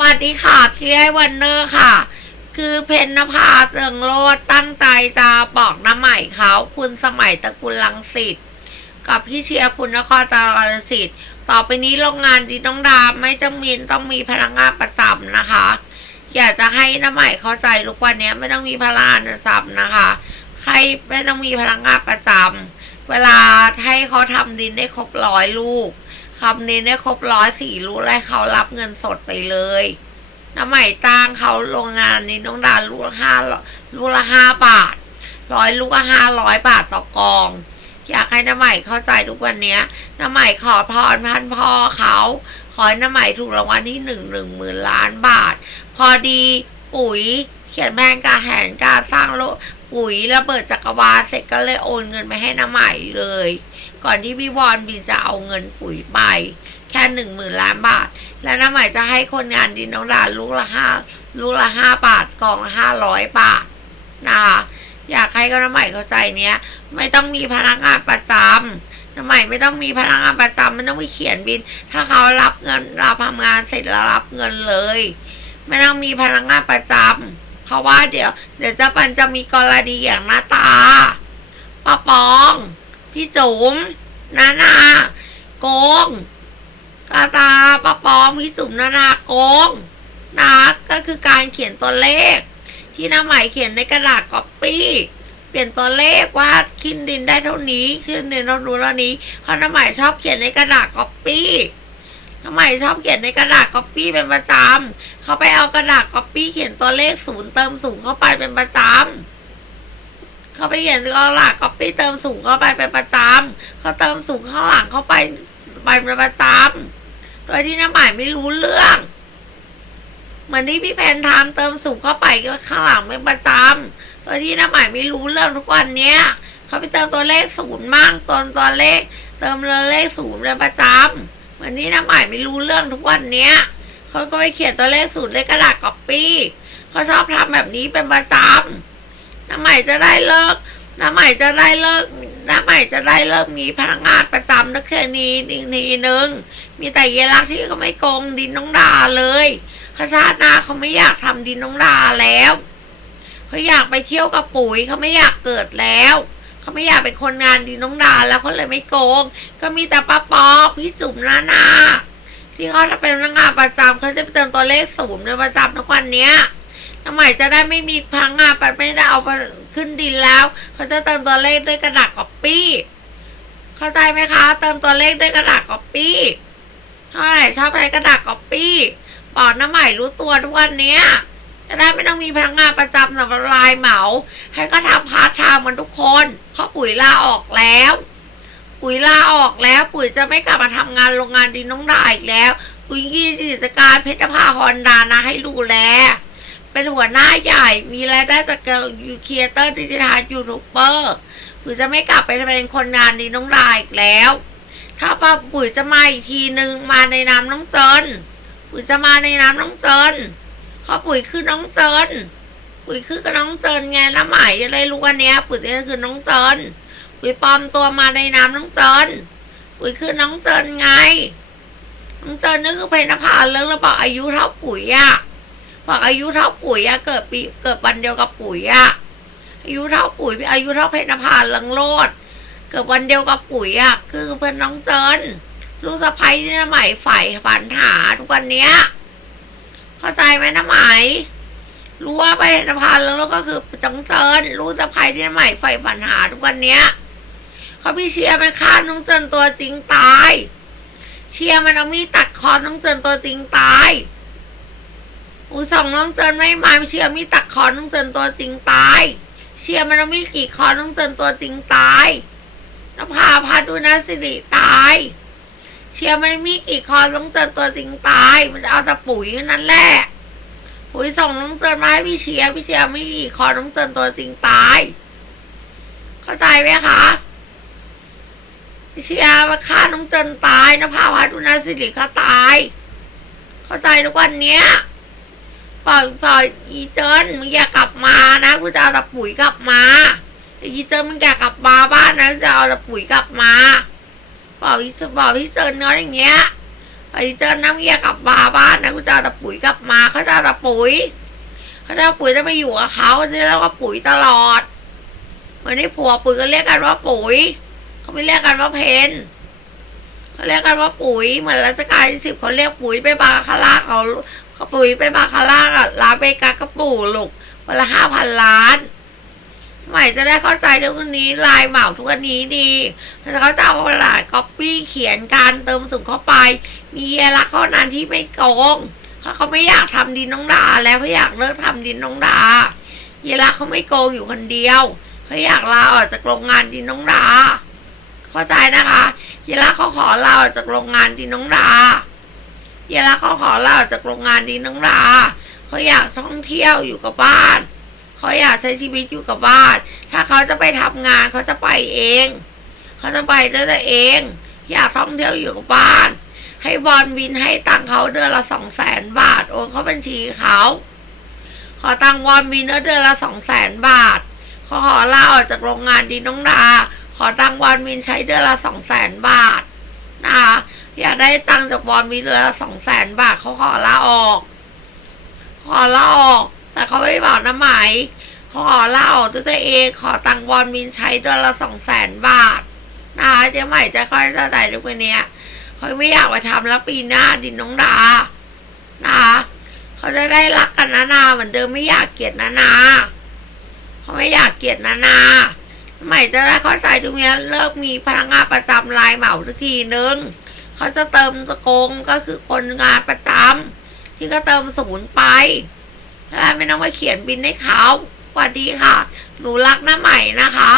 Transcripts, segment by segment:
วัสดีค่ะพี่ไอวันเนอร์ค่ะ คือเพนนภาเตืองโลดตั้งใจจะบอกน้ำใหม่เขาคุณสมัยตระกูลลังสิตกับพี่เชียร์คุณนครตาลสิทธิ์ต่อไปนี้โรงงานดีน้องดาไม่จำเป็นต้องมีพนักงานประจำนะคะ อยากจะให้น้ำใหม่เข้าใจทุกวันนี้ไม่ต้องมีพนักงานประจำนะคะ ใครไม่ต้องมีพนักงานประจำ เวลาให้เขาทำดินได้ครบร้อยลูกคำนี้ได้ครบร้อยสี่ลูกแล้วเขารับเงินสดไปเลยน้ำใหม่จ้งเขาโรงงานนี้น้องดาลูกละห้าลูกละห้าบาทร้อยลูกก็ห้าร้อยบาทต่อกอง อยากให้น้ำใหม่เข้าใจทุกวันเนี้ยน้ำใหม่ขอพรพันพ่อเขาขอให้น้ำใหม่ถูกรางวัลที่หนึ่งหนึ่งหมื่นล้านบาท พอดีปุ๋ยเขียนแผนกาแผนการสร้างโล ปุ๋ยระเบิดจักรวาลเสร็จก็เลยโอนเงินไปให้น้ำใหม่เลย ก่อนที่พี่วอนบินจะเอาเงินปุ๋ยไป แค่หนึ่งหมื่นล้านบาท และน้ำใหม่จะให้คนงานดินน้องดาลูกละห้าลูกละห้าบาทกองละห้าร้อยบาทนะคะอยากให้ก็น้ำใหม่เข้าใจเนี้ย ไม่ต้องมีพนักงานประจำน้ำใหม่ไม่ต้องมีพนักงานประจำไม่ต้องไปเขียนบิน ถ้าเขารับเงินรับทำงานเสร็จแล้วรับเงินเลย ไม่ต้องมีพนักงานประจำ เพราะว่าเดี๋ยว เดี๋ยวจะปันจะมีกรณีอย่างหน้าตาป้าปอง พี่จุ๋มนานาโกงกาตาป้าปองพี่จุ๋มนานาโกงนะก็คือการเขียนตัวเลข ที่น้าใหม่เขียนในกระดาษก๊อปปี้เปลี่ยนตัวเลขว่าขึ้นดินได้เท่านี้ขึ้นดินเท่านู้นเท่านี้เพราะน้าใหม่ชอบเขียนในกระดาษก๊อปปี้ น้าใหม่ชอบเขียนในกระดาษก๊อปปี้เป็นประจำเขาไปเอากระดาษก๊อปปี้เขียนตัวเลขศูนย์เติมศูนย์เข้าไปเป็นประจำเขาไปเขียนกระดาษก๊อปปี้เติมศูนย์เข้าไปเป็นประจำเขาเติมศูนย์ข้างหลังเข้าไปไปเป็นประจำโดยที่น้าหม่ไม่รู้เรื่องเหมือนที่พี่แพนทำเติมสูงเข้าไปก็ข้างหลังเป็นประจำโดยที่น้าหม่ไม่รู้เรื่องทุกวันเนี้ยเขาไปเติมตัวเลขศูนย์มั่งตอนตัวเลข เติมตัวเลขศูนย์เป็นประจำ เหมือนที่น้าใหม่ไม่รู้เรื่องทุกวันเนี้ยเขาก็ไปเขียนตัวเลขศูนย์เลขกระดาษก๊อปปี้เขาชอบทำแบบนี้เป็นประจำน้าใหม่จะได้เลิกน้าใหม่จะได้เลิกน้าใหม่จะได้เลิกมีพนักงานประจำนักแค่นี้อีกทีนึงมีแต่เยลักที่เขาไม่โกงดินน้องดาเลยพระชาตินาเขาไม่อยากทำดินน้องดาแล้วเขาอยากไปเที่ยวกับปุ๋ยเขาไม่อยากเกิดแล้ว เขาไม่อยากเป็นคนงานดินน้องดาแล้วเขาเลยไม่โกง ก็มีแต่ป้าปอพี่จุ๋มนานาที่เขาจะเป็นพนักงานประจำเขาจะไปเติมตัวเลขศูนย์ในประจำทุกวันเนี้ยทำไมจะได้ไม่มีพนักงานไปไม่ได้เอาขึ้นดินแล้ว เขาจะเติมตัวเลขด้วยกระดาษก๊อปปี้ เข้าใจไหมคะ เติมตัวเลขด้วยกระดาษก๊อปปี้ใช่ชอบใช้กระดาษก๊อปปี้บอกน้ำใหม่รู้ตัวทุกวันเนี้ย จะได้ไม่ต้องมีพนักงานประจำสำหรับรายเหมา ให้ก็ทำพาร์ทไทม์กันทุกคนเพราะปุ๋ยลาออกแล้ว ปุ๋ยลาออกแล้ว ปุ๋ยจะไม่กลับมาทำงานโรงงานดินน้องดาอีกแล้ว ปุ๋ยยี่กิจการเพชรภาฮอนดานะให้ดูแล เป็นหัวหน้าใหญ่มีรายได้จากเกี่ยวกับยูครีเอเตอร์ดิจิทัลยูทูบเบอร์ปุ๋ยจะไม่กลับไปเป็นคนงานดินน้องดาอีกแล้ว ถ้าป้าปุ๋ยจะมาอีกทีนึงมาในนามน้องเจินปุ๋ยจะมาในน้ำน้องเจิน เพราะปุ๋ยคือน้องเจินปุ๋ยคือกับน้องเจินไงแล้วใหม่จะได้รู้วันเนี้ยปุ๋ยก็คือน้องเจินปุ๋ยปลอมตัวมาในน้ำน้องเจินปุ๋ยคือน้องเจินไง น้องเจินนี่คือเพนภาเรื่องเราบอกอายุเท่าปุ๋ยอะบอกอายุเท่าปุ๋ยอะเกิดปีเกิดวันเดียวกับปุ๋ยอะอายุเท่าปุ๋ยอายุเท่าเพนภาเลังโลดเกิดวันเดียวกับปุ๋ยอะคือเป็นน้องเจินลูกสะใภ้ที่น้าใหม่ใฝ่ฝันหาทุกวันเนี้ย เข้าใจไหมน้าใหม่รู้ว่าไปนภาแล้วก็คือจังเจินลูกสะใภ้ที่น้าใหม่ใฝ่ฝันหาทุกวันเนี้ยเขาพี่เชียร์ไปฆ่าน้องเจินตัวจริงตาย เชียร์มันเอามีดตัดคอน้องเจินตัวจริงตายอูสองน้องเจินไม่มาเชียร์มีดตัดคอน้องเจินตัวจริงตาย เชียร์มันเอามีดกี่คอน้องเจินตัวจริงตายนภาพาดูนาสิริตาย เชียร์มันมีกี่คอน้องเจินตัวจริงตาย มันจะเอาแต่ปุ๋ยนั่นแหละปุ๋ยส่งน้องเจินมาให้พี่เชียร์พี่เชียร์ไม่กี่คอน้องเจินตัวจริงตาย เข้าใจไหมคะพี่เชียร์มาฆ่าน้องเจินตายนะภาวะดุนาสิริก็ตาย เข้าใจทุกวันเนี้ยปล่อยปล่อยอีเจินมึงอย่ากลับมานะกูจะเอาแต่ปุ๋ยกลับมาอีเจินมึงอย่ากลับมาบ้านนะจะเอาแต่ปุ๋ยกลับมา บอกพี่บอกพี่เจินเนาะอย่างเงี้ยไอ้เจอน้ำเยียกลับมาบ้านนะกูจะเอาต่ปุ๋ยกลับมาเขาจะเอาต่ปุ๋ยเขาจะเอาปุ๋ยจะไปอยู่กับเขาจะเรียกว่าปุ๋ยตลอดเหมือนที่ผัวปุ๋ยก็เรียกกันว่าปุ๋ยเขาไม่เรียกกันว่าเพนเขาเรียกกันว่าปุ๋ยเหมือนรัชกาลที่สิบเขาเรียกปุ๋ยไปบาคาร่าเขาเขาปุ๋ยไปบาคาร่าอะลาเบกาก็ปู่ลูกวันละห้าพันล้าน ใหม่จะได้เข้าใจทุกวันนี้ลายเหมาทุกวันนี้ดีแล้วเขาจะเอากระดาษก๊อปปี้เขียนการเติมสุ่มเข้าไป มีเยลักข้อนั้นที่ไม่โกงเพราะเขาไม่อยากทำดินน้องดา แล้วเขาอยากเลิกทำดินน้องดา เยลักเขาไม่โกงอยู่คนเดียวเขาอยากลาออกจากโรงงานดินน้องดา เข้าใจนะคะเยลักเขาขอลาออกจากโรงงานดินน้องดาเยลักเขาขอลาออกจากโรงงานดินน้องดาเขาอยากท่องเที่ยวอยู่กับบ้าน เขาอยากใช้ชีวิตอยู่กับบ้าน ถ้าเขาจะไปทำงานเขาจะไปเอง เขาจะไปด้วยตัวเอง อยากท่องเที่ยวอยู่กับบ้าน ให้บอลบินให้ตังเขาเดือนละสองแสนบาท โอนเข้าบัญชีเขา ขอตังบอลบินเดือนละสองแสนบาทเขาขอลาออกจากโรงงานดินน้องดา ขอตังบอลบินใช้เดือนละสองแสนบาทนะคะอยากได้ตังจากบอลบินเดือนละสองแสนบาทเขาขอลาออก ขอลาออก แต่เขาไม่ได้บอกนะไหมายเขาขอลาออกด้วตัวเองขอตังค์บอลบินใช้เดือนละสองแสนบาทนะคะเจ๊ใหม่จะค่อยจะใจทุกวันเนี้ยเขาไม่อยากมาทำแล้วปีหน้าดินน้องดานะคะเขาจะได้รักกันนานาเหมือนเดิมไม่อยากเกลียดนานาเขาไม่อยากเกลียดนานาใหม่จะได้เข้าใจตรงนี้เลิกมีพนักงานประจำรายเหมาทุกทีนึงเขาจะเติมตะโกงก็คือคนงานประจำที่ก็เติมศูนย์ไป ไม่ต้องมาเขียนบินให้เขาสวัสดีค่ะ หนูรักหน้าใหม่นะคะ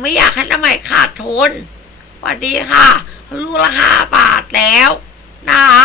ไม่อยากให้น้าใหม่ขาดทุนสวัสดีค่ะ ลูกละห้าบาทแล้วนะคะ